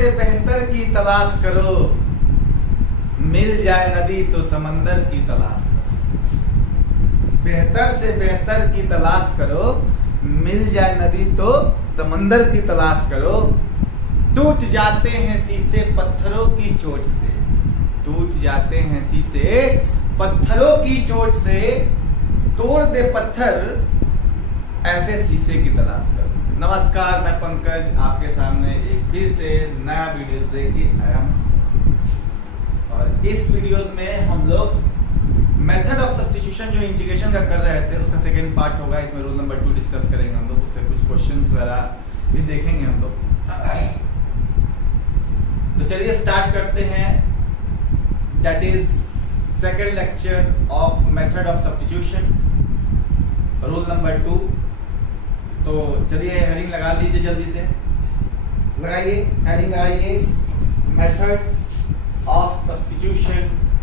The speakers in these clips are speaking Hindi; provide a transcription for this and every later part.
से बेहतर की तलाश करो, मिल जाए नदी तो समंदर की तलाश करो। बेहतर से बेहतर की तलाश करो, मिल जाए नदी तो समंदर की तलाश करो। टूट जाते हैं शीशे पत्थरों की चोट से, टूट जाते हैं शीशे पत्थरों की चोट से, तोड़ दे पत्थर ऐसे शीशे की तलाश करो। नमस्कार, मैं पंकज आपके सामने एक फिर से नया वीडियोस लेके आया हूं। और इस वीडियोस में हम लोग मेथड ऑफ सब्स्टिट्यूशन जो इंटीग्रेशन का कर रहे थे उसका सेकेंड पार्ट होगा। इसमें रूल नंबर 2 डिस्कस करेंगे हम लोग, उससे कुछ क्वेश्चंस वगैरह भी देखेंगे हम लोग। तो चलिए स्टार्ट करते हैं। That is second lecture of method of substitution, rule number 2। तो चलिए हेडिंग लगा लीजिए, जल्दी से लगाइए हेडिंग, लगाइए methods of substitution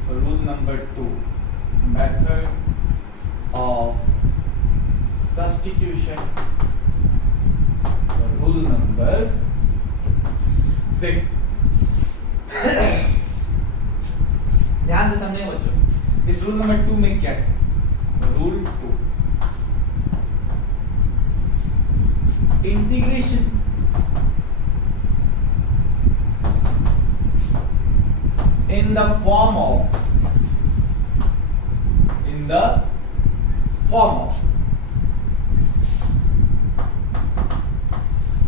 rule number 2। Method of substitution rule number, देख ध्यान से समझें बच्चों, इस रूल नंबर 2 में क्या है। Rule 2, integration in the form of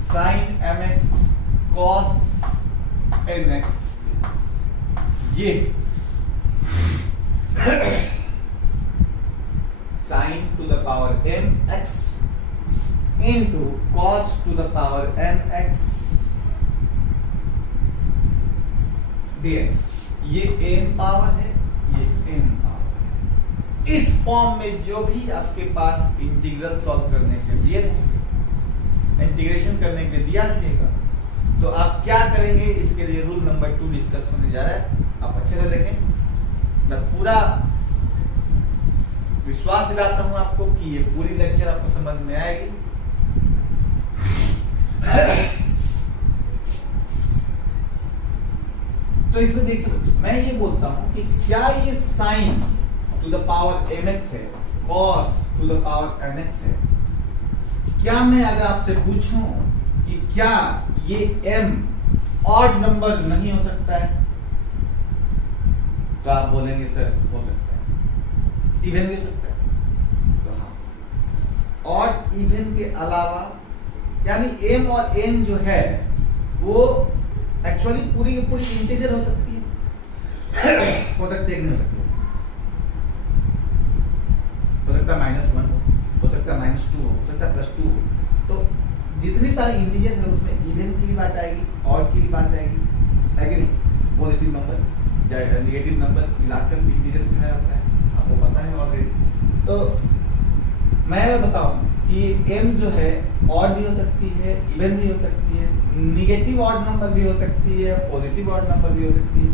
sin mx cos nx, ये sin to the power mx into cos to the power nx dx, ये m पावर है, ये n पावर है। इस फॉर्म में जो भी आपके पास इंटीग्रल सॉल्व करने के लिए रहेंगे, इंटीग्रेशन करने के लिए दिया रहेगा, तो आप क्या करेंगे, इसके लिए रूल नंबर 2 डिस्कस होने जा रहा है। आप अच्छे से देखें, मैं पूरा विश्वास दिलाता हूं आपको कि ये पूरी लेक्चर आपको समझ में आएगी। तो इसमें देखिए, मैं ये बोलता हूं कि क्या ये sine to the power mx है, cos to the power nx है। क्या मैं अगर आपसे पूछूं कि क्या ये m ऑड नंबर नहीं हो सकता है, तो आप बोलेंगे सर हो सकता है। इवन भी हो सकता है, तो हाँ। और इवन के अलावा यानी m और n जो है वो एक्चुअली पूरी की पूरी इंटीजर हो सकती है, हो सकती है कि नहीं हो सकती है। हो सकता है -1 हो सकता है -2 हो सकता है +2 हो। तो जितनी सारी इंटीजर है उसमें इवन की भी बात आएगी, ऑड की भी बात आएगी, है कि नहीं। पॉजिटिव नंबर या नेगेटिव नंबर मिलाकर इंटीजर दिखाया जाता है, आपको पता है ऑलरेडी। तो मैं बताऊं कि m जो है ऑड भी हो सकती है, इवन भी हो सकती है, नेगेटिव ऑड नंबर भी हो सकती है, पॉजिटिव ऑड नंबर भी हो सकती है।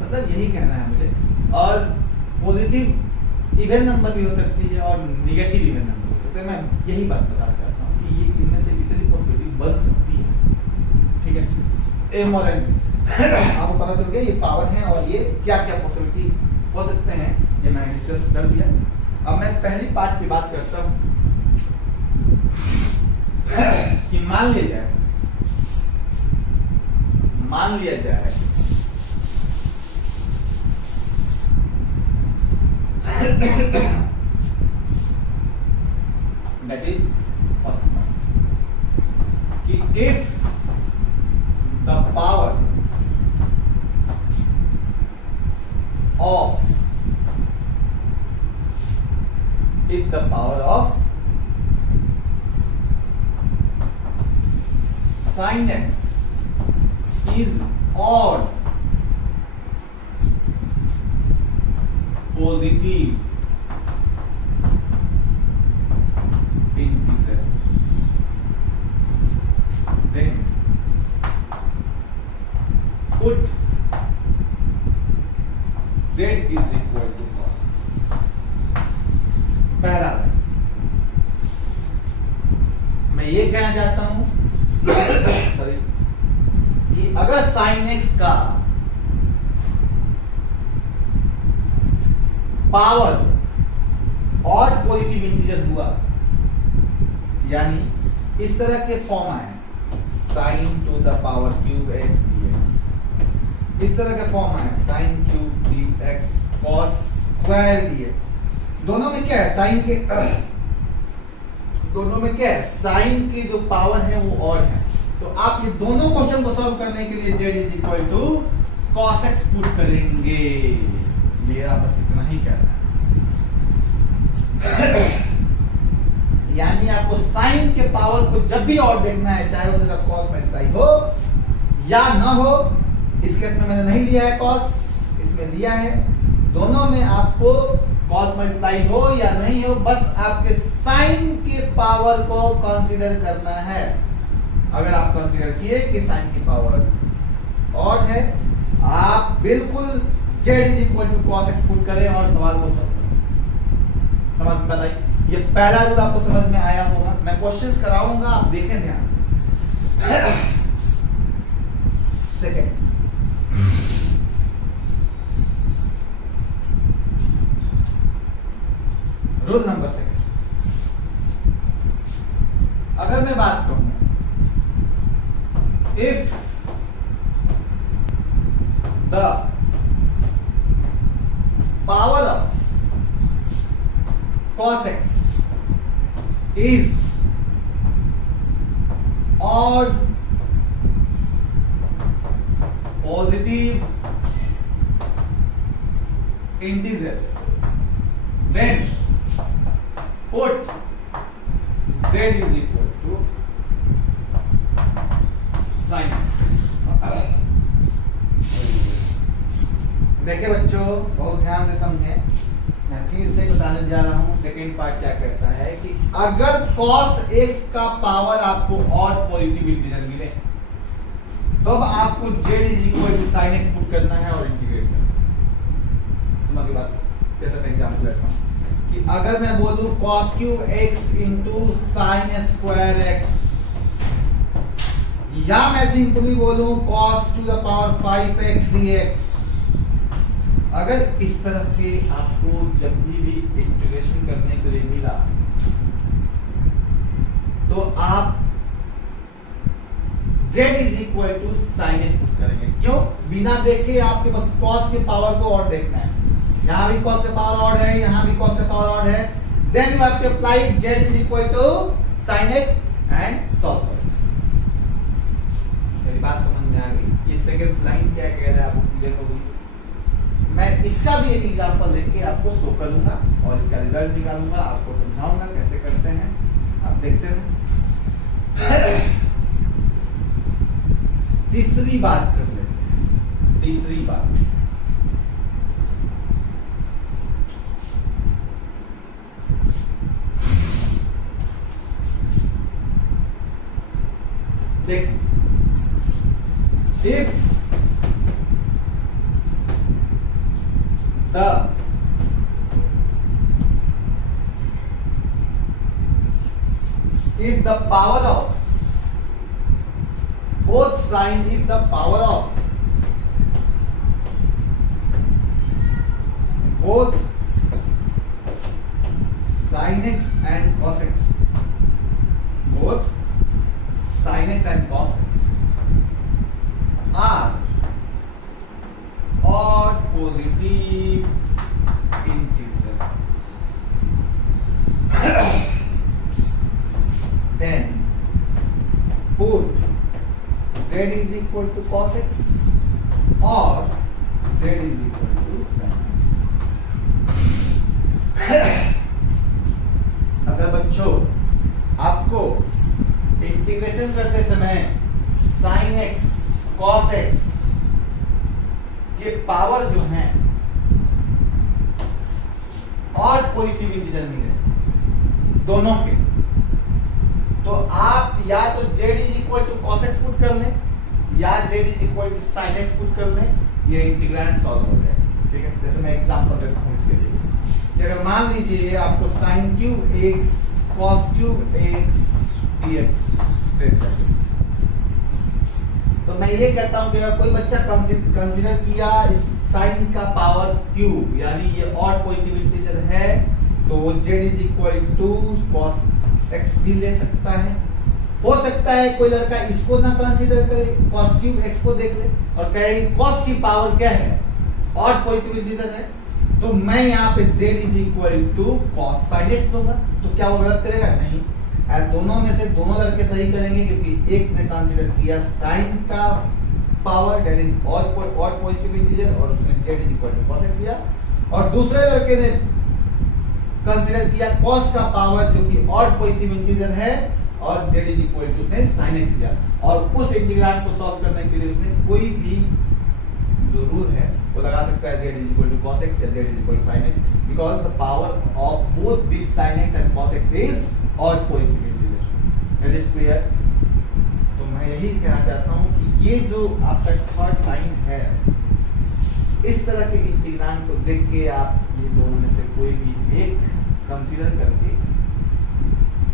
मतलब यही कहना है मुझे। और पॉजिटिव इवन नंबर भी हो सकती है और नेगेटिव इवन नंबर हो सकते हैं। मैं यही बात बताना चाहता हूँ कि ये इनमें से इतनी पॉसिबिलिटी बन सकती है, ठीक है। m और n आपको पता चल गया, ये पावर है और ये क्या क्या पॉसिबिलिटी हो सकते हैं, ये मैंने डिस्कस कर दिया। अब मैं पहली पार्ट की बात करता हूँ कि मान लिया जाए that is first point, कि if the power of sin x is odd, positive integer, then put z is equal to cos x। पहला मैं ये कहना चाहता हूं सॉरी, ये कि अगर साइन एक्स का पावर ऑड पॉजिटिव इंटीजर हुआ, यानी इस तरह के फॉर्म आए sine to the power cube x dx, इस तरह का फॉर्म आए sine cube dx cos square dx, दोनों में क्या है साइन के दोनों में क्या है साइन की जो पावर है वो ऑड है। तो आप ये दोनों क्वेश्चन को सॉल्व करने के लिए z is equal to cos x put करेंगे। मेरा बस इतना ही कहना है। यानी आपको साइन के पावर को जब भी ऑड देखना है, चाहे उसके साथ कॉस मल्टीप्लाई हो या ना हो, इस केस में मैंने नहीं लिया है कॉस, इसमें लिया है, दोनों में आपको कॉस मल्टीप्लाई हो या नहीं हो, बस आपके साइन के पावर को कंसीडर करना है। अगर आप कंसीडर किए कि साइन की पावर ऑड है, आप बिल्कुल z is equal to cos x put करें और सवाल को सॉल्व करें। समझ में बताइए, ये पहला रूल आपको समझ में आया होगा। मैं क्वेश्चंस कराऊंगा, आप देखें ध्यान से। सेकंड, रूल नंबर सेकंड, अगर मैं बात करूं if the power of cos x is odd positive integer, then put z is equal to sin x। देखिए बच्चों, बहुत ध्यान से समझें, मैं फिर से बताने जा रहा हूं। सेकेंड पार्ट क्या कहता है कि अगर cos x का पावर आपको ऑड पॉजिटिव इंटीजर मिले, तो अब आपको z is equal to sin x put करना है और इंटीग्रेट करना है। समझ गए बात? जैसा मैं एग्जांपल लेता हूं कि अगर मैं बोलूं cos cube x into sin square x, या मैं सिंपली बोलूं cos to the power 5x dx, अगर इस तरह के आपको जब भी इंटीग्रेशन करने के लिए मिला, तो आप z is equal to sin x put करेंगे। क्यों? बिना देखे आपके बस cos के पावर को और देखना है। यहां भी cos का पावर ऑड है, यहां भी cos का पावर ऑड है, then you have to apply z is equal to sin x and solve. बात समझ में आ गई? ये सेकंड लाइन क्या कह रहा है आपको क्लियर हो गई? मैं इसका भी एक एग्जांपल लेके आपको शो करूंगा और इसका रिजल्ट निकालूंगा, आपको समझाऊंगा कैसे करते हैं, आप देखते हैं। तीसरी बात कर लेते हैं। तीसरी बात, देख, if the power of both sin, if the power of both sin x and cos x, both sin x and cos x are odd positive integer, then put z is equal to cos x or z is equal to sin x। अगर बच्चों आपको इंटीग्रेशन करते समय sin x cos x के पावर जो हैं और पॉजिटिव इंटीजर मिले दोनों के, तो आप या तो z is equal to cos x put कर लें या z is equal to sin x put कर लें, ये इंटीग्रैंड सॉल्व हो जाएगा। ठीक है, जैसे मैं एग्जांपल देता हूं इसके लिए कि अगर मान लीजिए आपको sin cube x cos cube x dx देते हैं, तो मैं ये कहता हूं कि अगर कोई बच्चा कंसीडर किया साइन का पावर क्यूब यानी ये ऑड पॉजिटिव इंटीजर है तो वो z is equal to cos x भी ले सकता है। हो सकता है कोई लड़का इसको ना कंसीडर करे, cos क्यूब x को देख ले और कहे cos की पावर क्या है, ऑड पॉजिटिव इंटीजर है, तो मैं यहाँ पे z is equal to cos sin x दूंगा। तो क्या वो गलत करेगा? नहीं। दोनों में से दोनों लड़के सही करेंगे क्योंकि एक ने कंसीडर किया साइन का power that is odd positive integer और उसने z is equal to cos x लिया, और दूसरे लड़के ने कंसीडर किया cos का पावर जो कि ऑड पॉजिटिव इंटीजर है और z इज इक्वल टू उसने sin x लिया, और उस इंटीग्रांड को सॉल्व करने के लिए उसने कोई भी जो रूल है वो लगा सकता है z is equal to cos x या z is equal to sin x because the power of both this sin x and cos x is odd positive integer. Is it clear? तो मैं यही कहना चाहता हूं कि ये जो आपका थर्ड लाइन है, इस तरह के इंटीग्रांड को देख के आप ये दोनों में से कोई भी एक कंसीडर करके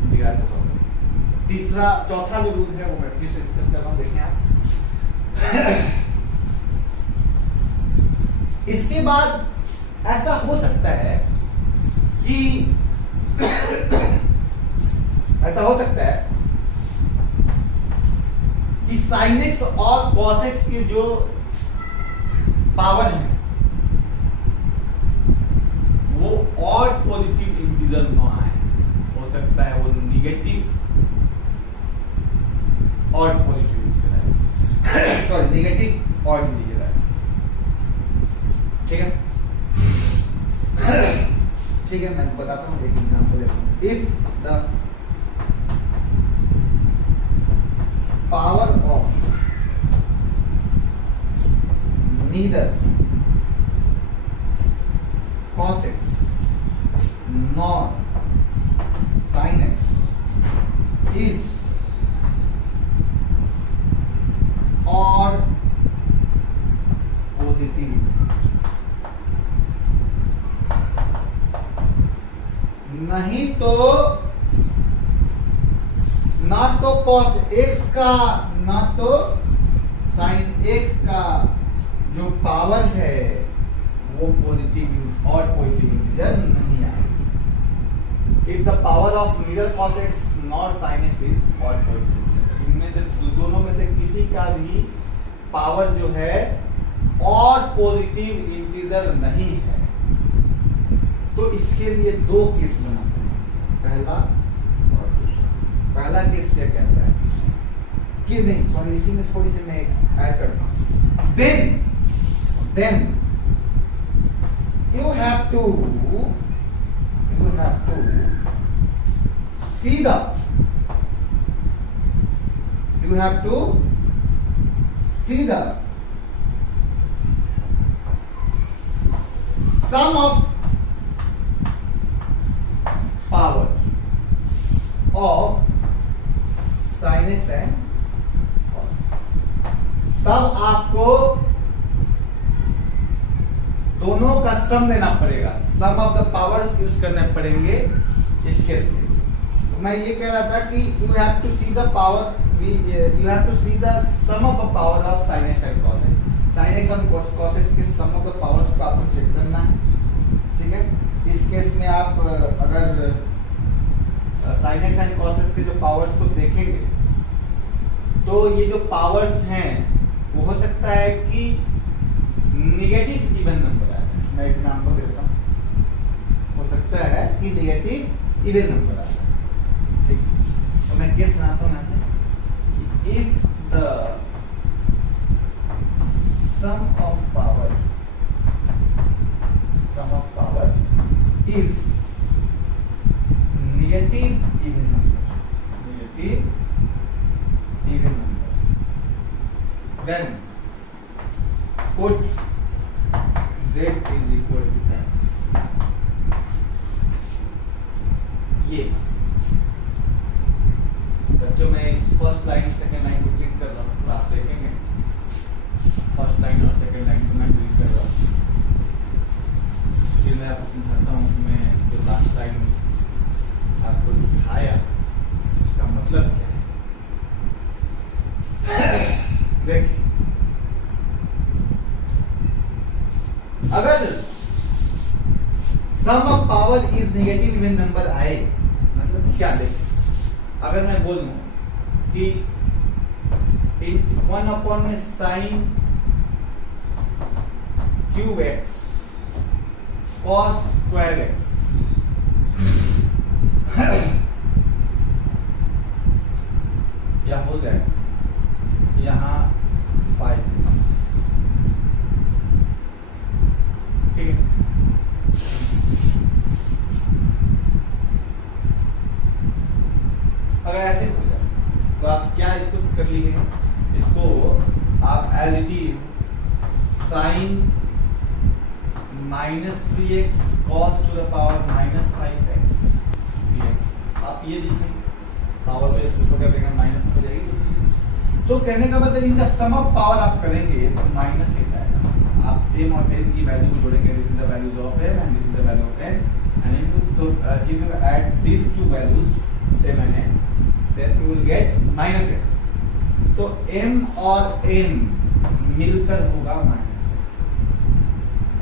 इंटीग्रांड को सॉल्व करें। तीसरा चौथा जो रूल है वो मैं फिर से डिस्कस कर रहा हूं, देखें आप। इसके बाद ऐसा हो सकता है कि sin x और cos x की जो पावर है वो ऑड पॉजिटिव इंटीजर ना आए, हो सकता है वो निगेटिव ऑड पॉजिटिव इंटीजर है, सॉरी निगेटिव ऑड इंटीजर है। ठीक है, ठीक है, मैं बताता हूँ, एक एग्जांपल लेता हूँ। If the power of neither cos x nor sin x is odd positive, नहीं तो ना तो cos x का ना तो sin x का जो पावर है वो पॉजिटिव और पॉजिटिव इंटीजर नहीं आएगी। If the power of neither cos x nor sin x is odd positive, इनमें से दोनों में से किसी का भी पावर जो है ऑड पॉजिटिव इंटीजर नहीं है, तो इसके लिए दो केस बनाते हैं, पहला और दूसरा। पहला केस क्या कहता है कि नहीं, सॉरी इसी में थोड़ी सी मैं ऐड करता हूं। then you have to see the sum of power of sin x and cos x। तब आपको दोनों का सम लेना पड़ेगा, सम ऑफ द पावर्स यूज करने पड़ेंगे इस केस में। तो मैं ये कह रहा था कि you have to see the power, you have to see the sum of the power of sin x and cos x। sin x और cos x के सम ऑफ द पावर्स को आपको चेक करना है। ठीक है, इस केस में आप अगर sin x and cos x के जो पावर्स को देखेंगे तो ये जो पावर्स हैं वो हो सकता है कि नेगेटिव इवन नंबर आ जाए। मैं एग्जांपल देता हूँ, हो सकता है कि नेगेटिव इवन नंबर आ जाए। ठीक, तो मैं केस बनाता हूँ यहाँ से, if the sum of power is negative even number, then put z is equal to x। ये बच्चों मैं इस फर्स्ट लाइन सेकंड लाइन को क्लिक कर रहा हूँ, तो आप देखेंगे फर्स्ट लाइन और सेकंड लाइन को मैं क्लिक कर रहा हूँ। फिर मैं आपको समझाता हूँ कि मैं जो लास्ट लाइन आपको दिखाया उसका मतलब क्या है। देखिए अगर sum of power is negative even number आए, मतलब क्या देखें, अगर मैं बोलूं कि 1 में sine cube x cos square x, या हो जाए यहां 5x, ठीक है। अगर ऐसे हो जाए तो आप क्या इसको कर लीजिए, इसको आप as it is sine -3x cos to the power -5x dx, आप ये लिखें, पावर पे इसको क्या देगा माइनस में हो जाएगी कुछ चीजें। तो कहने का मतलब इनका सम ऑफ पावर आप करेंगे तो माइनस एक आएगा। आप m और n की वैल्यू को जोड़ेंगे, this is the values of m and this is the value of n, and if you add these two values m and n, then you will get -8। तो m और n मिलकर होगा -8,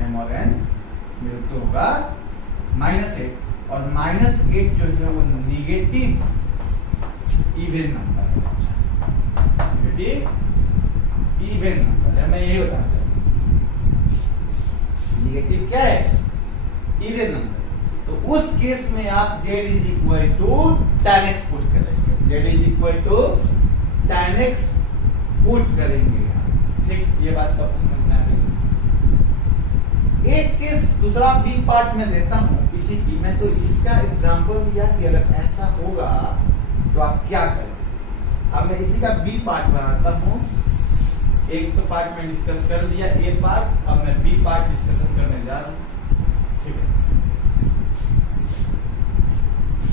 m और n मिलकर होगा -8, और -8 जो है वो निगेटिव इवन नंबर है, निगेटिव इवन नंबर है। मैं यही बताना चाहता हूं, निगेटिव क्या है, इवन नंबर। तो उस केस में आप z is equal to tan x put करेंगे, z is equal to tan x put करेंगे, ठीक। ये बात तो आपको समझ में आ रही है। एक केस दूसरा बी पार्ट में लेता हूं इसी की मैं, तो इसका एग्जांपल दिया कि अगर ऐसा होगा तो आप क्या करें। अब मैं इसी का बी पार्ट बनाता हूं, एक तो पार्ट में डिस्कस कर दिया ए पार्ट, अब मैं बी पार्ट डिस्कशन करने जा रहा हूं, ठीक है।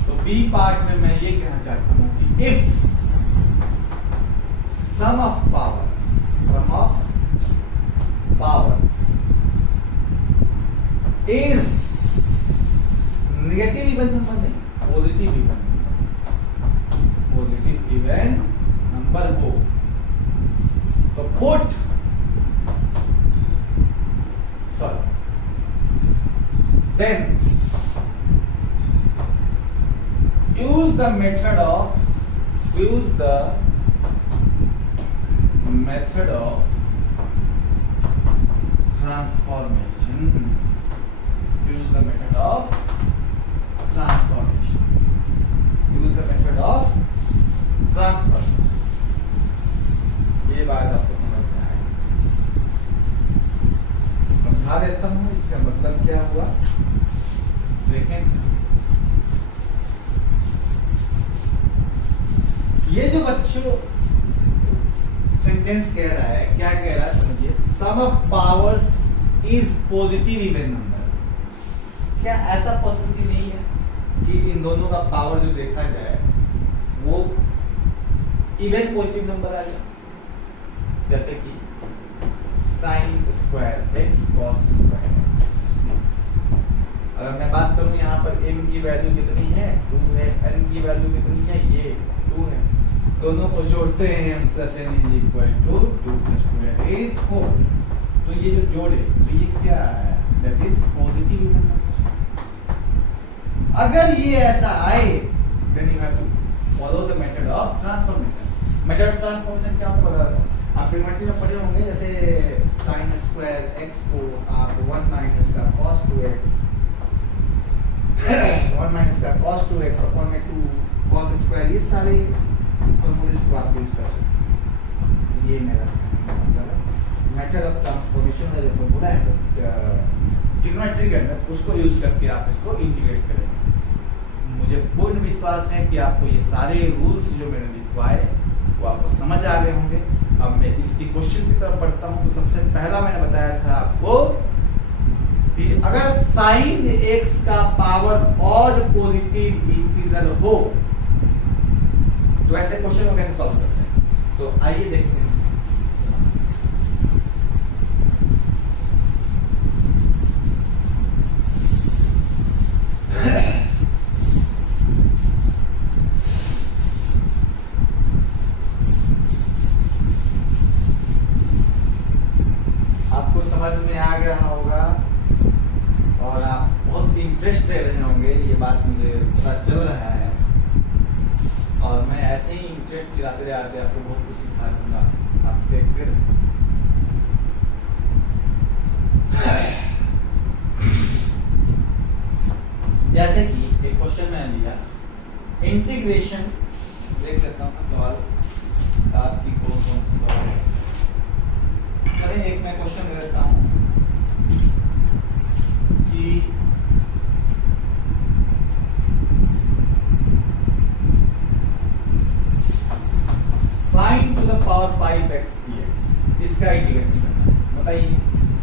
तो बी पार्ट में मैं ये कहना चाहता हूं कि if sum of powers is negative even number नहीं, पॉजिटिव इवन नंबर हो, तो put then use the method of transformation. Use the method of transformation. ये बात आपको समझ में आए, समझा देता हूं इसका मतलब क्या हुआ। देखें, ये जो बच्चों सेंटेंस कह रहा है, क्या कह रहा है समझिए, sum of powers is positive even number. क्या ऐसा पॉसिबिलिटी नहीं है कि इन दोनों का पावर जो देखा जाए वो इवन पॉजिटिव नंबर आ जाए, जैसे कि sine square x cos square x. अगर मैं बात करूं यहाँ पर m की वैल्यू कितनी है, 2 है, n की वैल्यू कितनी है, ये 2 है, दोनों को जोड़ते हैं m plus n is equal to 2 plus 2 is 4। तो ये जो जोड़े तो ये क्या है, that is positive even number. अगर ये ऐसा आए then you have to follow the method of transformation. Method of transformation क्या आपको बता दूं, आप ट्रिग्नोमेट्री में पढ़े होंगे, जैसे साइन स्क्वायर एक्स को आप 1 माइनस का cos 2x 1 माइनस का cos 2x अपॉन में 2 cos स्क्वायर, ये सारे फॉर्मूलेस को आप यूज कर सकते हैं। ये मेरा मेथड ऑफ ट्रांसफॉर्मेशन का जो फॉर्मूला है ट्रिग्नोमेट्री के अंदर, उसको यूज करके आप इसको इंटीग्रेट करेंगे। मुझे पूर्ण विश्वास है कि आपको ये सारे रूल्स जो मैंने लिखवाए वो आपको समझ आ गए होंगे। अब मैं इसकी क्वेश्चन की तरफ बढ़ता हूं। तो सबसे पहला मैंने बताया था आपको कि अगर साइन एक्स का पावर और पॉजिटिव इंटीजर हो तो ऐसे क्वेश्चन को कैसे सॉल्व करते हैं, तो आइए देखते हैं। समझ में आ गया होगा इंटरेस्ट ले रहे होंगे, ये बात मुझे पता चल रहा है, और मैं ऐसे ही इंटरेस्ट दिलाते रहते आपको बहुत कुछ सिखा दूंगा, आप देखते रहें। जैसे कि एक क्वेश्चन मैंने लिया, इंटीग्रेशन, देख लेता हूँ सवाल आपकी कौन कौन से सवाल है। चलिए एक मैं क्वेश्चन ले लेता हूँ कि sin to the power 5x dx, इसका इंटीग्रेशन करना है। बताइए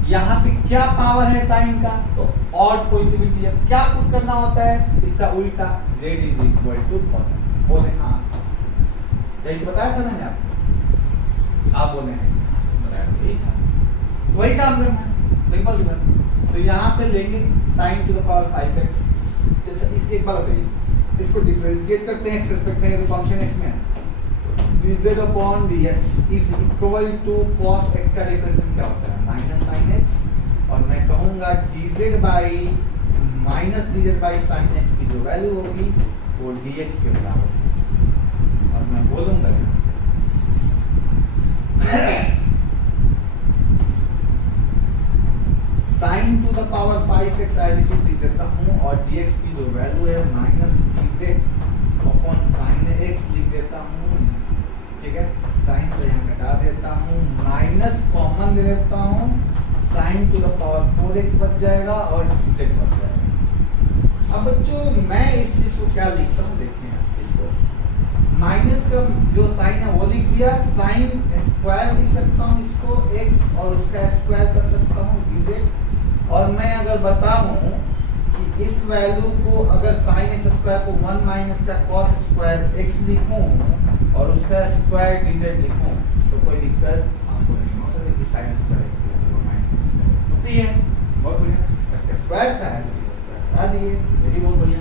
यहाँ पे क्या पावर है साइन का, तो ऑड पॉजिटिविटी है, क्या पुट करना होता है, इसका उल्टा, z is equal to cos x। बोले हाँ, यही बताया था मैंने आपको, आप बोले हैं यही था, वही काम करना है, सिंपल सी बात। तो यहाँ पे लेंगे sin to the power 5x, इस एक बार बताइए, इसको डिफरेंशिएट करते हैं x रिस्पेक्ट में, फंक्शन x में dz upon dx is equal to cos x का डिफरेंशिएशन क्या होता है, माइनस sin x, और मैं कहूँगा dz by sin x की जो वैल्यू होगी वो dx के बराबर होगी, और मैं बोलूँगा यहाँ से sin to the power 5x as it is लिख देता हूँ, और dx की जो वैल्यू है minus dz upon sin x लिख देता हूँ, ठीक है। साइन से यहाँ घटा देता हूँ, माइनस कॉमन ले लेता हूँ, sin to the power 4x बच जाएगा और dz बच जाएगा। अब बच्चों मैं इस चीज को क्या लिखता हूँ, देखें आप इसको, माइनस का जो साइन है वो लिख दिया, साइन स्क्वायर लिख सकता हूँ इसको x, और उसका स्क्वायर कर सकता हूँ dz। और मैं अगर बताऊँ कि इस वैल्यू को अगर साइन एक्स स्क्वायर को 1 माइनस का कॉस स्क्वायर एक्स लिखूं और उसका स्क्वायर dz लिखूं, तो कोई दिक्कत आपको नहीं हो सकती कि साइन स्क्वायर एक्स की वैल्यू माइनस स्क्वायर होती है। बहुत बढ़िया, इसका स्क्वायर था ऐसे चीज स्क्वायर बता दिए, वेरी बहुत बढ़िया।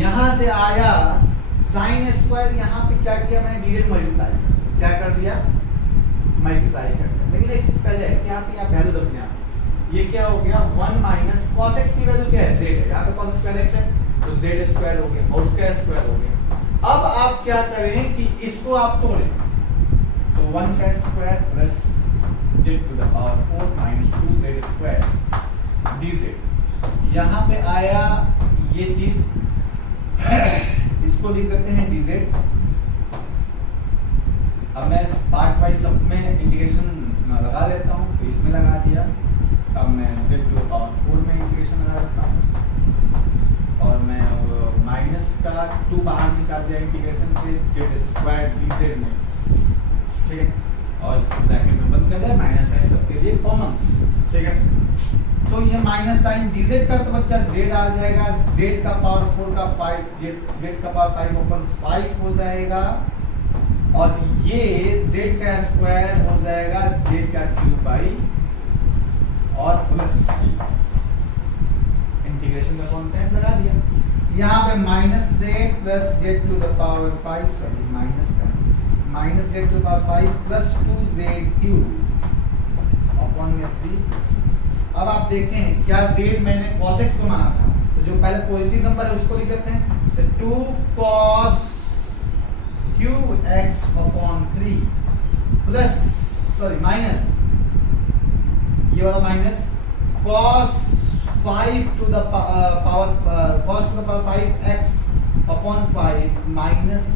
यहाँ से आया साइन स्क्वायर, यहाँ पे क्या किया मैंने, dz मल्टीप्लाई, क्या कर दिया, मल्टीप्लाई कर दिया। लेकिन एक चीज पहले है, यहाँ पे आप वैल्यू रखने आप, ये क्या हो गया 1 माइनस cos x की वैल्यू क्या है, z है, यहाँ पे cos स्क्वायर x है तो z स्क्वायर हो गया और उसका स्क्वायर हो गया। अब आप क्या करें कि इसको आप तोड़ें, तो 1 का square plus z to the power 4 minus 2z square dz, यहाँ पे आया ये चीज, इसको लिख देते हैं dz। अब मैं पार्ट वाइज सब में इंटीग्रेशन लगा देता हूँ, तो इसमें लगा दिया। अब मैं z टू पावर 4 में इंटीग्रेशन लगा देता हूँ, और मैं अब माइनस का 2 बाहर निकाल दिया इंटीग्रेशन से, z स्क्वायर dz में, ठीक है, और इसको ब्रैकेट में बंद कर दिया, माइनस है सबके लिए कॉमन, ठीक है। तो ये माइनस साइन dz का तो बच्चा z आ जाएगा, z का पावर 4 का 5, z का पावर 5 ओपन 5 हो जाएगा, और ये z का स्क्वायर हो जाएगा z का क्यूब बाई और प्लस c, इंटीग्रेशन का कांस्टेंट लगा दिया। यहाँ पे minus z plus z to the power 5, sorry minus का, minus z to the power 5 plus 2z cube upon में 3 प्लस। अब आप देखें क्या z मैंने cos x को माना था, तो जो पहले पॉजिटिव नंबर है उसको लिख देते हैं, तो 2 cos cube x upon 3 plus, sorry minus, ये वाला minus cos 5 to the power cos to the power 5x upon 5 minus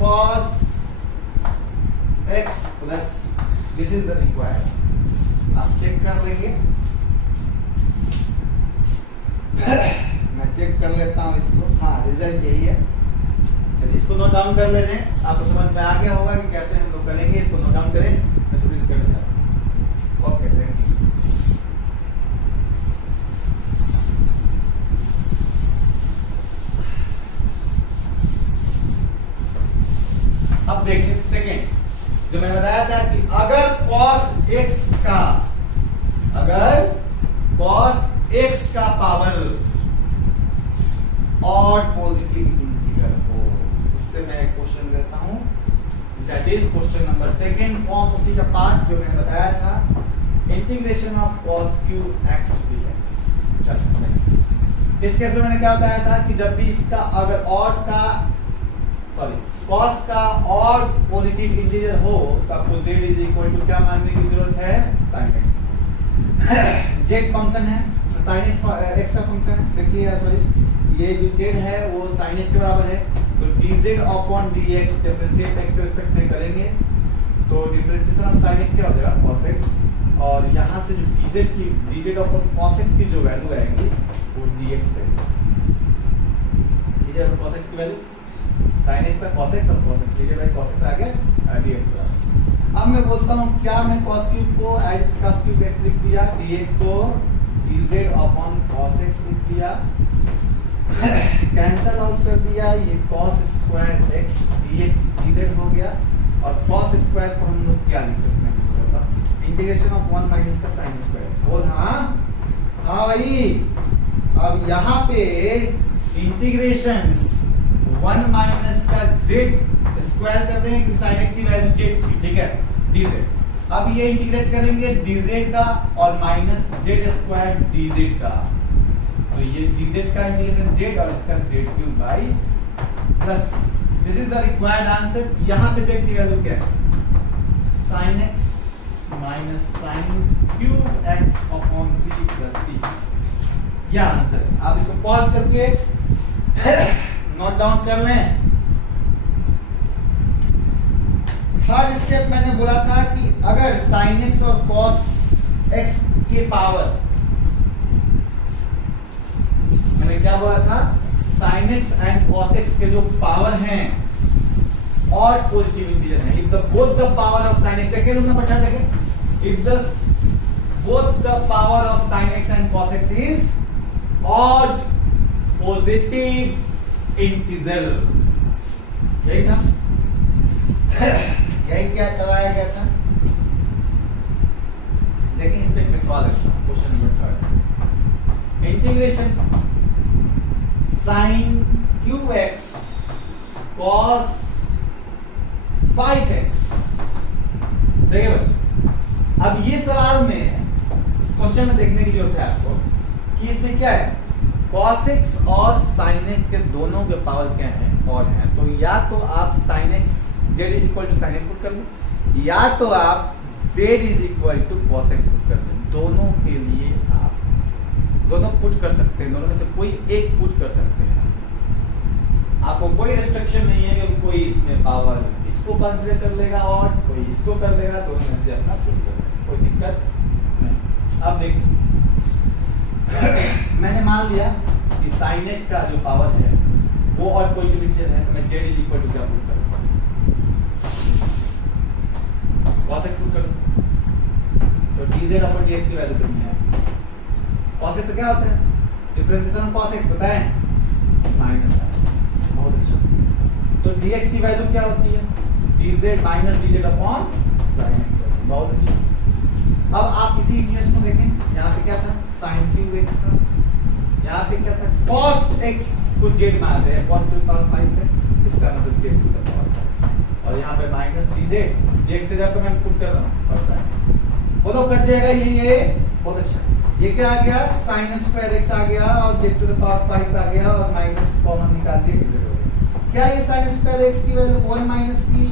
cos x plus, this is the required. आप चेक कर लेंगे, मैं चेक कर लेता हूँ इसको, हाँ रिजल्ट यही है। चलिए इसको नोट डाउन कर लेते हैं, आपको समझ में आ गया होगा कि कैसे हम लोग करेंगे, इसको नोट डाउन करें, मैं सब कर लेता। Okay thank you. अब देखिए सेकेंड, जो मैंने बताया था कि अगर cos x का पावर ऑड पॉजिटिव इंटीजर हो, उससे मैं एक क्वेश्चन लेता हूं, that is question number second, form उसी का पार्ट जो मैंने बताया था, integration of cos cube x dx। चलो इस केस में मैंने क्या बताया था कि जब भी इसका अगर ऑड का कॉस का ऑड पॉजिटिव इंटीजर हो तो आपको z इज इक्वल टू क्या मानने की जरूरत है, sin x। z फंक्शन है, sin x का फंक्शन है। देखिए सॉरी ये जो z है वो sin x के बराबर है, तो dz upon dx differentiate x के रिस्पेक्ट में करेंगे तो डिफरेंशिएशन ऑफ sin x क्या हो जाएगा cos x, और यहाँ से जो dz अपॉन cos x की जो वैल्यू आएगी वो dx रहेगी। dz अपॉन cos x की वैल्यू sin x पर cos x और cos x dz by cos x आ गया dx बराबर। अब मैं बोलता हूँ क्या मैं cos क्यूब को cos क्यूब x लिख दिया, dx को dz अपॉन cos x लिख दिया, कैंसल आउट कर दिया, ये cos square x dx dz हो गया, और cos स्क्वायर को हम लोग क्या लिख सकते हैं बच्चों, इंटीग्रेशन ऑफ 1 माइनस का sin स्क्वायर x। बोल हाँ भाई। अब यहाँ पे इंटीग्रेशन 1 माइनस का z स्क्वायर कर देंगे क्योंकि sin x की वैल्यू z थी, ठीक है, dz। अब ये इंटीग्रेट करेंगे dz का और माइनस z स्क्वायर dz का, तो ये dz का इंटीग्रेशन z और इसका z cube by plus. This is the required answer. यहाँ पे z की वैल्यू क्या है, sin x minus sin cube x upon 3 plus c, यह आंसर। आप इसको पॉज करके नोट डाउन कर लें। थर्ड स्टेप मैंने बोला था कि अगर sin x और cos x के पावर, मैंने क्या बोला था, sin x and cos x के जो पावर हैं और पॉजिटिव इंटीजर हैं, if the both the power of sin x, देखिए लोग ना बचा देंगे, if the both the power of sin x and cos x is odd positive integer, यही था, यही क्या कराया गया था। लेकिन इसमें एक सवाल है, question number 3, integration sin cube x cos 5x। देखिए बच्चों, अब ये सवाल में इस क्वेश्चन में देखने की जरूरत है आपको कि इसमें क्या है, cos x और sin x के दोनों के पावर क्या है, और है, तो या तो आप sin x z is equal to sin x put कर लें, या तो आप z is equal to cos x put कर लें। दोनों के लिए आप दोनों पुट कर सकते हैं, दोनों में से कोई एक पुट कर सकते हैं। आपको कोई रिस्ट्रिक्शन नहीं है कि कोई इसमें पावर इसको कंसीडर कर लेगा और कोई इसको कर लेगा, दोनों में से अपना पुट कर लेगा, कोई दिक्कत नहीं। अब देखिए मैंने मान लिया कि sin x का जो पावर है वो और पॉजिटिव इंटीजर है, तो मैं z इज इक्वल टू क्या पुट करूंगा, cos x पुट करूं, तो dz अपॉन dx की वैल्यू कितनी है, cos x क्या होता है, डिफरेंशिएशन ऑफ cos x बताएं, माइनस -, बहुत अच्छा। तो dx की वैल्यू क्या होती है, dz minus dz upon sin x, बहुत अच्छा। अब आप इसी इक्वेशन को देखें, यहाँ पे क्या था, sin क्यूब x था, यहाँ पे क्या था, cos x को z मानते हैं, cos टू द पावर 5 है, इसका मतलब z टू द पावर 5, और यहाँ पे माइनस dz dx की जगह पे मैं पुट कर रहा हूँ और sin x, वो तो कट जाएगा, ये बहुत अच्छा। ये क्या आ गया, sin स्क्वायर x आ गया और z टू द पावर 5 आ गया, और माइनस कॉमन निकाल दिया, dz हो गया। क्या ये sin स्क्वायर x की वैल्यू 1 माइनस की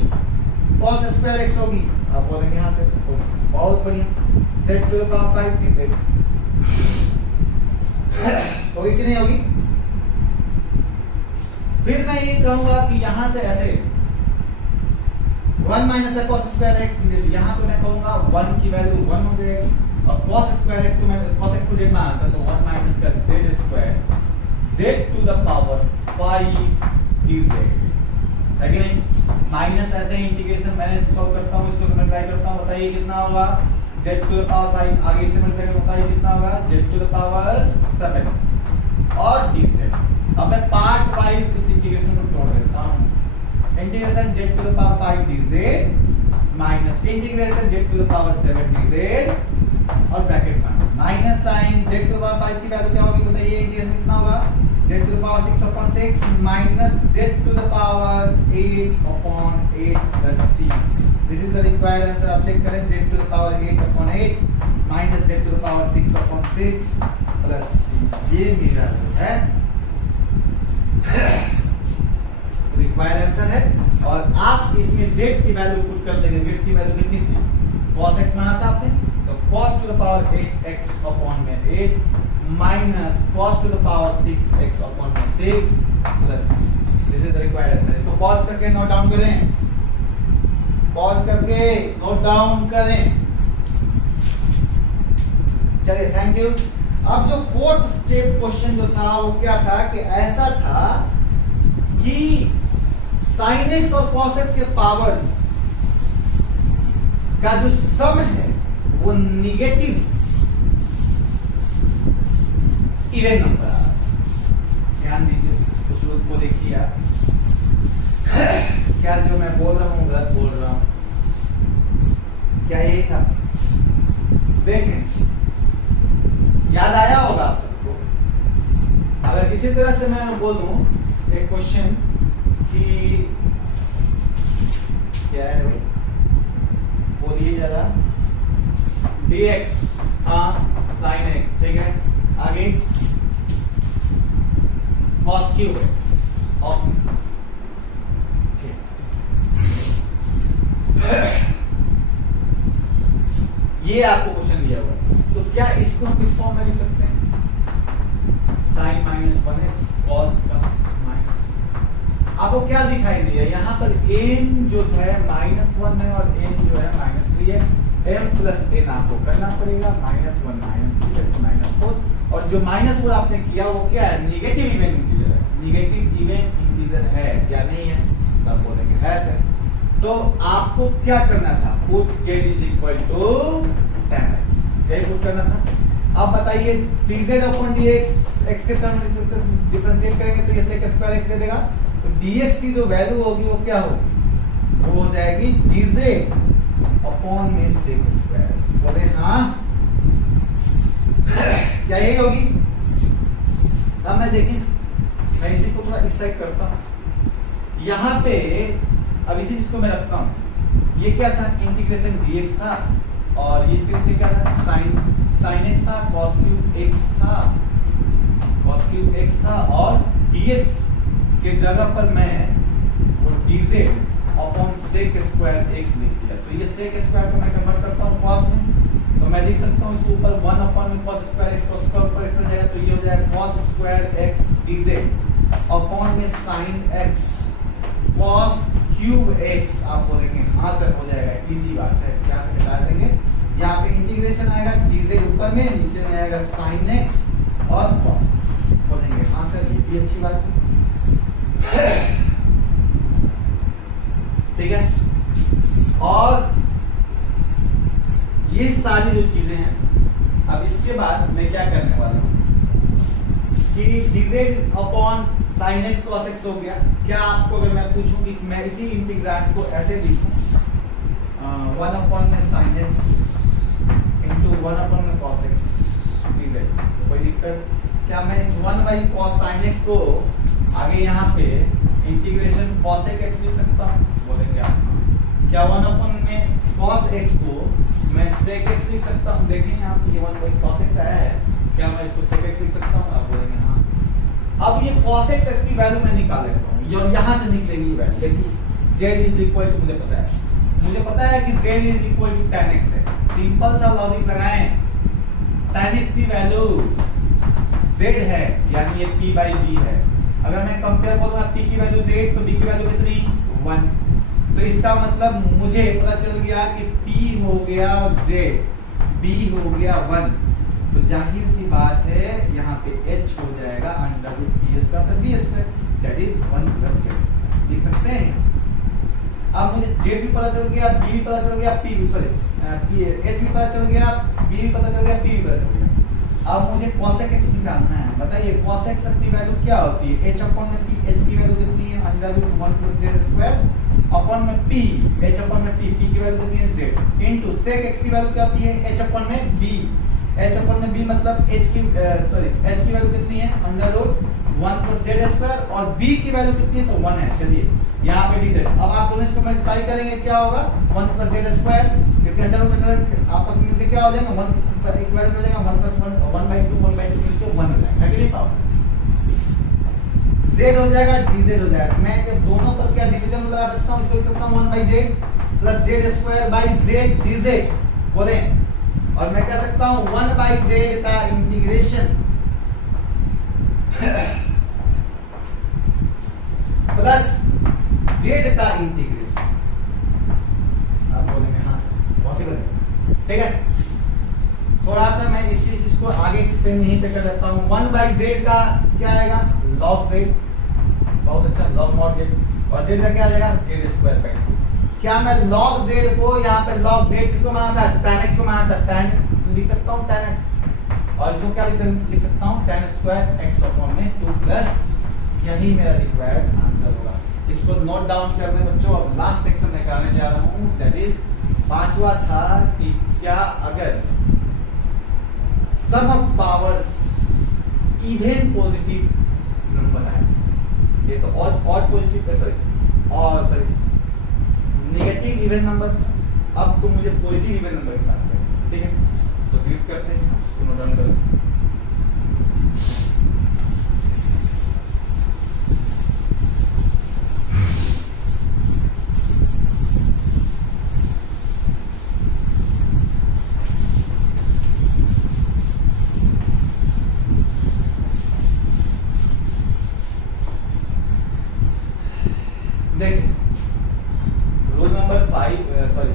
cos स्क्वायर x होगी, आप बोलेंगे यहाँ से, बहुत बढ़िया, z to the power 5 dz होगी कि नहीं होगी। फिर मैं ये कहूंगा कि यहां से ऐसे 1 माइनस cos स्क्वायर x, यहां पे मैं कहूंगा 1 की वैल्यू 1 हो जाएगी, और cos स्क्वायर x को मैं cos x को z मानता तो 1 माइनस का z square z to the power 5 dz है कि नहीं। माइनस ऐसे इंटीग्रेशन मैंने इसको सॉल्व करता हूं, इसको मल्टीप्लाई करता हूं, बताइए कितना होगा, z टू द पावर 5, आगे से मल्टीप्लाई करता हूं, कितना होगा, z टू द पावर 7 और dz। अब मैं पार्ट वाइज इस इंटीग्रेशन को तोड़ देता हूं, integration z to the power 5 dz minus integration z to the power 7 dz, और ब्रैकेट में minus sign z to the power 5 की वैल्यू क्या होगी बताइए, इंटीग्रेशन कितना होगा, z to the power 6 upon 6 minus z to the power 8 upon 8 plus c। This is the required answer. आप चेक करें, z to the power 8 upon 8 minus z to the power 6 upon 6 plus c, ये मेरा जो है रिक्वायर्ड आंसर है। और आप इसमें z की वैल्यू पुट कर देंगे। z की वैल्यू कितनी थी? cos x माना था आपने, तो cos to the power 8x upon में 8 minus cos to the power 6x upon में 6 plus c। This is the required answer. इसको पॉज करके नोट डाउन करें, पॉज करके नोट डाउन करें। चलिए, थैंक यू। अब जो फोर्थ स्टेप क्वेश्चन जो था वो क्या था कि ऐसा था कि sin x और cos x के पावर्स का जो सम है वो निगेटिव इवन नंबर आ रहा है। ध्यान दीजिए, उस रूप को देखिए आप। क्या जो मैं बोल रहा हूँ गलत बोल रहा हूँ? क्या यही था? देखें, याद आया होगा आप सबको। अगर इसी तरह से मैं बोलूं एक क्वेश्चन कि क्या है भाई, बोलिए जरा। dx sin x, ठीक है। आगे cos cube x, ठीक। ये आपको क्वेश्चन दिया हुआ, तो क्या इसको हम किस फॉर्म में लिख सकते हैं? sin माइनस 1x cos का माइनस। आपको क्या दिखाई दिया यहाँ पर? n जो है -1 है और n जो है -3 है। m प्लस n आपको करना पड़ेगा, -1 -3 -4। और जो -4 आपने किया वो क्या है? निगेटिव इवन इंटीजर है। निगेटिव इवन इंटीजर है क्या नहीं है? तब बोलेंगे है सर। तो आपको क्या करना था? Put z is equal to 10x, यही पुट करना था। अब बताइए dz अपॉन dx, x के टर्म में डिफरेंशिएट करेंगे तो ये sec स्क्वायर x दे देगा। तो dx की जो वैल्यू होगी वो क्या होगी? वो हो जाएगी dz अपॉन में sec स्क्वायर। बोले हाँ, क्या यही होगी? अब मैं देखें, मैं इसी को थोड़ा इस साइड करता हूँ। यहाँ पे अब इसी चीज को मैं रखता हूँ। ये क्या था? इंटीग्रेशन dx था और इसके नीचे क्या था? sin x था, cos cube x था और dx के जगह पर मैं वो dz upon sec square x लिख दिया। तो ये sec स्क्वायर को मैं कन्वर्ट करता हूँ cos में, तो मैं लिख सकता हूँ इसके ऊपर 1 अपॉन में cos स्क्वायर x, cos का ऊपर चल जाएगा तो ये हो जाएगा cos square x dz upon में sin x cos cube x। आप बोलेंगे हाँ सर हो जाएगा, इजी बात है, क्या से बता देंगे। यहाँ पे इंटीग्रेशन आएगा dz ऊपर में, नीचे में आएगा sin x और cos x। बोलेंगे हाँ सर ये भी अच्छी बात है, ठीक है। और ये सारी जो चीजें हैं, अब इसके बाद मैं क्या करने वाला हूँ कि dz upon sin x cos x हो गया। क्या आपको अगर मैं पूछूं कि मैं इसी इंटीग्रैंड को ऐसे लिखूं 1 अपॉन में sin x इंटू 1 अपॉन में cos x dz, कोई दिक्कत? क्या मैं इस 1 cos sin x को आगे यहाँ पे इंटीग्रेशन cos x लिख सकता हूँ? बोलेंगे आप। क्या 1 अपॉन में cos x को मैं sec x लिख सकता हूँ? देखें यहाँ पे 1 cos x आया है, क्या मैं इसको sec x लिख सकता हूँ? आप बोलेंगे हाँ। अब ये cos x की वैल्यू मैं निकाल लेता हूँ, यहाँ से निकलेगी वैल्यू। देखिए z इज इक्वल टू, मुझे पता है कि z is equal to tan x है। सिंपल सा लॉजिक लगाएं, tan x की वैल्यू z है यानी ये p by b है। अगर मैं कंपेयर करूंगा p की वैल्यू z तो b की वैल्यू कितनी? 1। तो इसका मतलब मुझे पता चल गया कि p हो गया z, b हो गया 1। तो जाहिर सी बात है यहाँ पे h हो जाएगा under root p square plus b square, that is 1 plus z square. लिख सकते हैं। अब मुझे z भी पता चल गया, b भी पता चल गया, h भी पता चल गया, b भी पता चल गया, p भी पता चल गया। अब मुझे cosec x निकालना है। बताइए cosec x की वैल्यू क्या होती है? h अपॉन में p, h की वैल्यू कितनी है? Under root 1 plus z square upon में p, h अपॉन में p, p की वैल्यू कितनी है? z इनटू sec x की वैल्यू क्या होती है? h अपॉन में b, h अपॉन में b मतलब h की वैल्यू कितनी है? Under root 1 plus z square और b की वैल्यू कितनी है? तो 1 है। चलिए यहाँ पे dz, अब आप दोनों इसको मल्टीप्लाई करेंगे क्या होगा? 1 प्लस z स्क्वायर, क्योंकि 100 आपस में मिलके क्या हो जाएगा 1 इक्विवेलेंट हो जाएगा 1 + 1 1/2 1/2 मिलके 1 हो जाएगा है कि नहीं पावर z हो जाएगा dz हो जाएगा। मैं जब दोनों पर क्या डिवीजन लगा सकता हूं इसको लिख सकता हूं 1/z + z² / z dz बोले और मैं कह सकता हूं 1/z का इंटीग्रेशन प्लस z का इंटीग्रेशन। आप बोलेंगे हाँ सर पॉसिबल है, ठीक है। थोड़ा सा मैं इस चीज को आगे एक्सप्लेन यहीं पे कर देता हूं। 1/z का क्या आएगा log z, बहुत अच्छा log mod z, और z का क्या आ जाएगा z²/2। क्या मैं log z को यहाँ पे log z किसको माना था tan x को माना था, tan लिख सकता हूँ tan x और इसको क्या लिख सकता हूँ tan² x/2 प्लस यही मेरा रिक्वायर्ड आंसर होगा। इसको नोट डाउन कर लें बच्चों। अब लास्ट सेक्शन में कराने जा रहा हूँ, दैट इज पांचवा था कि क्या अगर sum of powers even positive number आए, ये तो और positive sorry negative even number, अब तो मुझे पॉजिटिव इवन नंबर की बात करें, ठीक है। तो रीड करते हैं, इसको नोट डाउन करें। Rule number 5 sorry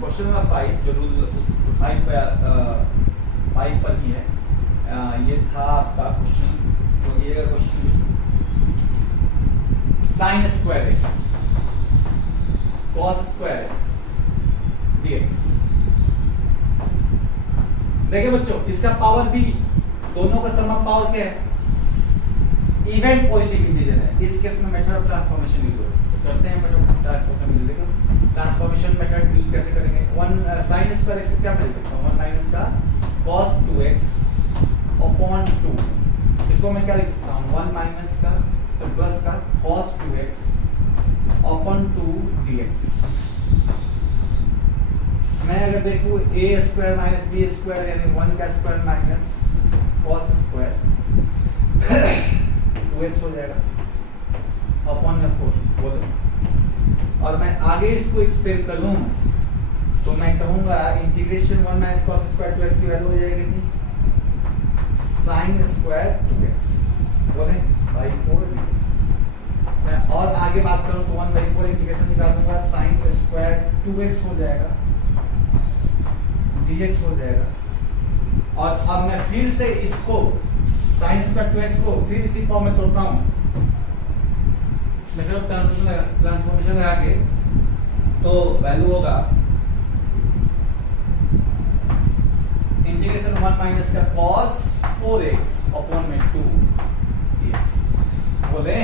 question number 5 जो रूल उस 5 पर ही है, ये था आपका क्वेश्चन। तो ये question sin² x cos² x dx। देखिए बच्चों इसका पावर भी दोनों का सम ऑफ पावर क्या है इवन पॉजिटिव इंटीजर है। इस केस में मेथड ऑफ ट्रांसफॉर्मेशन यूज करते हैं। मतलब ट्रांसफॉर्मेशन देखो ट्रांसफॉर्मेशन मेथड यूज कैसे करेंगे। 1 sin² x को क्या लिख सकता हूं 1 माइनस का cos2x/2। इसको मैं क्या लिख सकता हूं 1 माइनस का प्लस का cos2x/2 dx। मैं अगर देखूं a² - b² यानी 1 का स्क्वायर माइनस cos² 2x हो जाएगा अपॉन में 4 बोलो। और मैं आगे इसको एक्सपेंड कर लूं तो मैं कहूंगा इंटीग्रेशन 1 माइनस cos² 2x की वैल्यू हो जाएगी कितनी sin² 2x बोले by 4 dx। मैं और आगे बात करूं तो 1/4 इंटीग्रेशन निकाल दूंगा sin² 2x हो जाएगा dx हो जाएगा। और अब मैं फिर से इसको sin² 2x को फिर इसी फॉर्म में तोड़ता हूं मेथड ऑफ ट्रांसफॉर्मेशन लगा के, तो वैल्यू होगा इंटीग्रेशन 1 माइनस का cos 4x/2 dx बोले।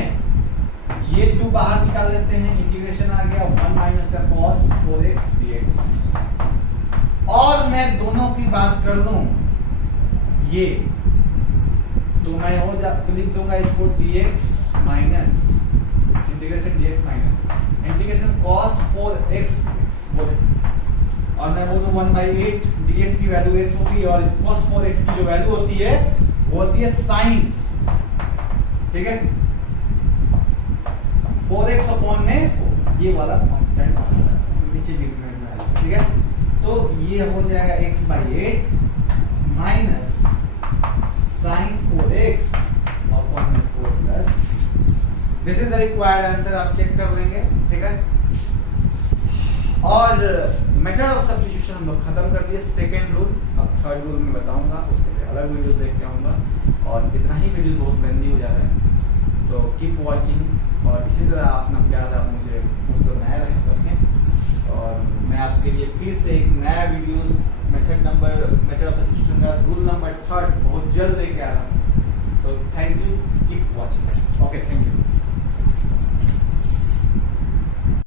ये 2 बाहर निकाल लेते हैं, इंटीग्रेशन आ गया 1 माइनस का cos 4x dx। और मैं दोनों की बात कर दूं ये तो मैं तो लिख दूंगा इसको dx minus integration dx minus integration cos 4x dx बोले। और मैं बोलूं 1/8 dx की वैल्यू x होती है और इस cos 4x की जो वैल्यू होती है वो होती है sin, ठीक है 4x/4 ये वाला कांस्टेंट आता है नीचे लिखने में, ठीक है। तो ये हो जाएगा x/8 minus sin 4x/4 plus this is the required answer. आप चेक कर लेंगे, ठीक है। और मेथड ऑफ सब्स्टिट्यूशन हम लोग खत्म कर दिए सेकेंड रूल। अब थर्ड रूल में बताऊंगा, उसके लिए अलग वीडियो देख के आऊंगा और इतना ही वीडियो बहुत लेंदी हो जा रहा है। तो कीप वॉचिंग और इसी तरह अपना प्यार आप मुझे मुझ पर नया रखें। और मैं आपके लिए फिर से एक नया वीडियोस मेथड ऑफ सब्स्टिट्यूशन का रूल नंबर 3 बहुत जल्द लेके आ रहा हूँ। तो thank you, keep watching. Okay, thank you.